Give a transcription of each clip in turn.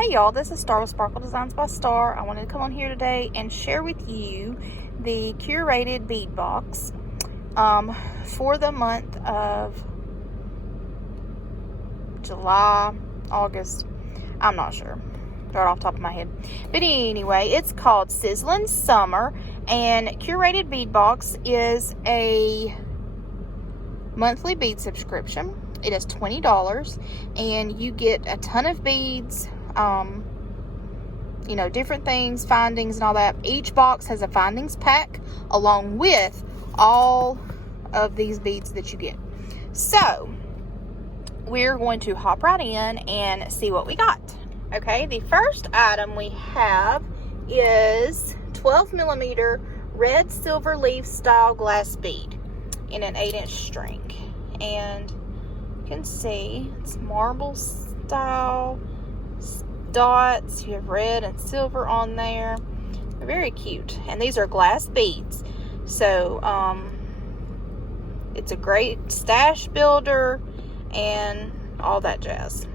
Hey y'all, this is Star with Sparkle Designs by Star. I wanted to come on here today and share with you the Curated Bead box for the month of July, August. I'm not sure, right off the top of my head. But anyway, it's called Sizzling Summer, and Curated Bead box is a monthly bead subscription. It is $20 and you get a ton of beads, you know, different things, findings and all that. Each box has a findings pack along with all of these beads that you get. So we're going to hop right in and see what we got. Okay, the first item we have is 12mm red silver leaf style glass bead in an 8-inch string. And you can see it's marble style dots. You have red and silver on there. They're very cute, and these are glass beads, so it's a great stash builder and all that jazz.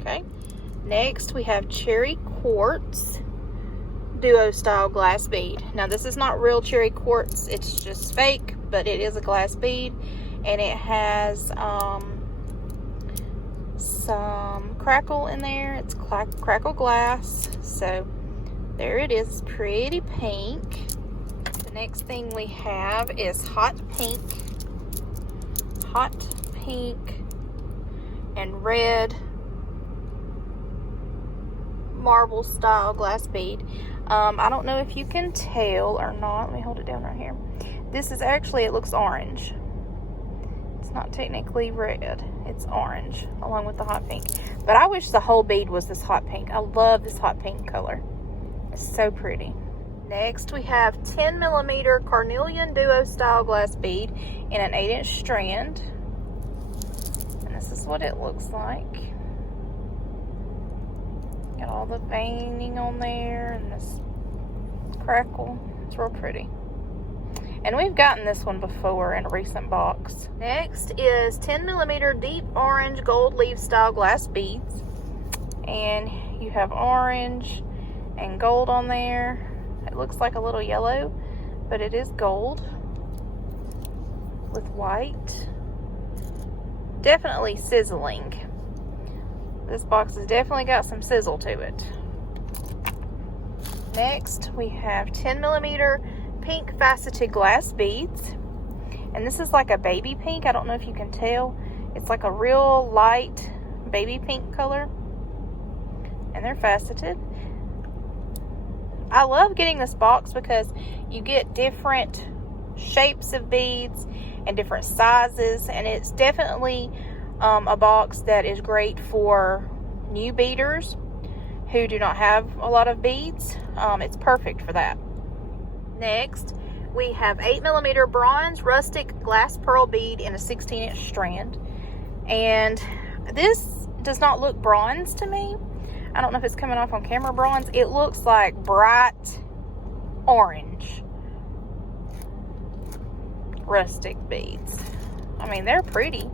Okay, next we have cherry quartz duo style glass bead. Now this is not real cherry quartz, it's just fake, but it is a glass bead, and it has some crackle in there. It's crackle glass, so there it is, pretty pink. The next thing we have is hot pink and red marble style glass bead. I don't know if you can tell or not. Let me hold it down right here. This is actually, it looks orange. It's not technically red, it's orange along with the hot pink, but I wish the whole bead was this hot pink. I love this hot pink color, it's so pretty. Next we have 10mm carnelian duo style glass bead in an 8-inch strand, and this is what it looks like. Got all the veining on there and this crackle. It's real pretty. And we've gotten this one before in a recent box. Next is 10mm deep orange gold leaf style glass beads. And you have orange and gold on there. It looks like a little yellow, but it is gold with white. Definitely sizzling. This box has definitely got some sizzle to it. Next we have 10mm pink faceted glass beads, and this is like a baby pink. I don't know if you can tell, it's like a real light baby pink color, and they're faceted. I love getting this box because you get different shapes of beads and different sizes, and it's definitely a box that is great for new beaders who do not have a lot of beads. It's perfect for that. Next, we have 8mm bronze rustic glass pearl bead in a 16-inch strand. And this does not look bronze to me. I don't know if it's coming off on camera bronze. It looks like bright orange rustic beads. I mean, they're pretty,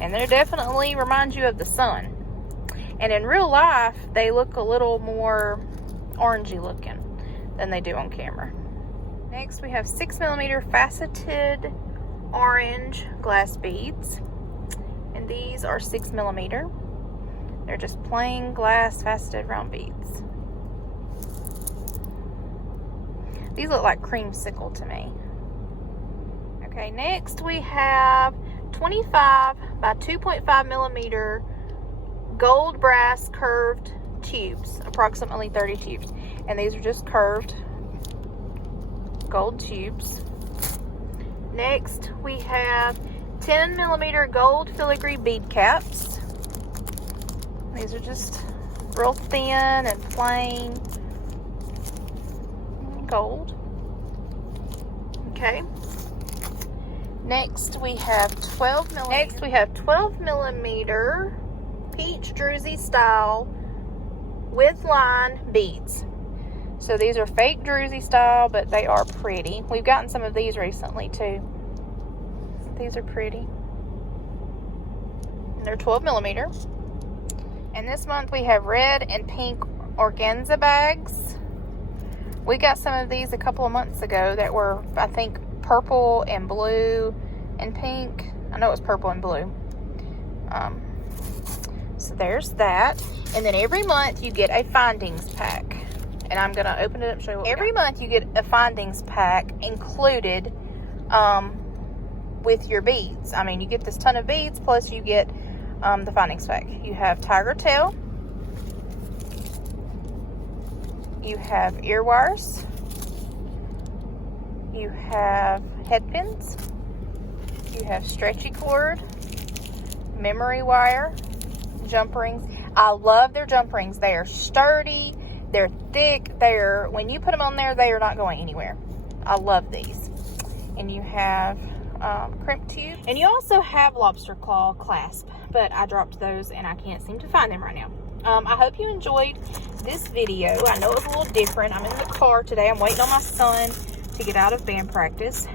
and they definitely remind you of the sun. And in real life, they look a little more orangey looking than they do on camera. Next, we have 6mm faceted orange glass beads, and these are 6mm. They're just plain glass faceted round beads. These look like creamsicle to me. Okay, next we have 25 by 2.5mm gold brass curved tubes, approximately 30 tubes, and these are just curved gold tubes. Next we have 10mm gold filigree bead caps. These are just real thin and plain gold. Okay. Next we have 12mm peach druzy style with line beads. So these are fake druzy style, but they are pretty. We've gotten some of these recently too. These are pretty. And they're 12mm. And this month we have red and pink organza bags. We got some of these a couple of months ago that were, I think, purple and blue and pink. I know it was purple and blue. So there's that. And then every month you get a findings pack. And I'm going to open it up and show you what every month you get a findings pack included with your beads. I mean, you get this ton of beads, plus you get the findings pack. You have tiger tail. You have ear wires. You have head pins. You have stretchy cord, memory wire, jump rings. I love their jump rings. They are sturdy. They're thick. When you put them on there, they are not going anywhere. I love these. And you have crimp tube. And you also have lobster claw clasp, but I dropped those and I can't seem to find them right now. I hope you enjoyed this video. I know it was a little different. I'm in the car today. I'm waiting on my son to get out of band practice.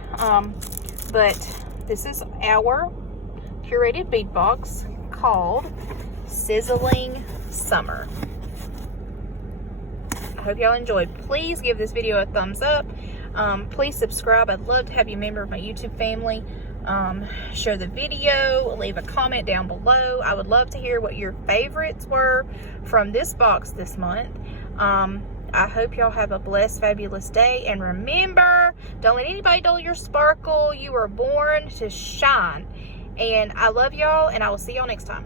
But this is our curated bead box called Sizzling Summer. I hope y'all enjoyed. Please give this video a thumbs up. Please subscribe. I'd love to have you a member of my YouTube family. Share the video, leave a comment down below. I would love to hear what your favorites were from this box this month. I hope y'all have a blessed, fabulous day. And remember, don't let anybody dull your sparkle. You were born to shine. And I love y'all, and I will see y'all next time.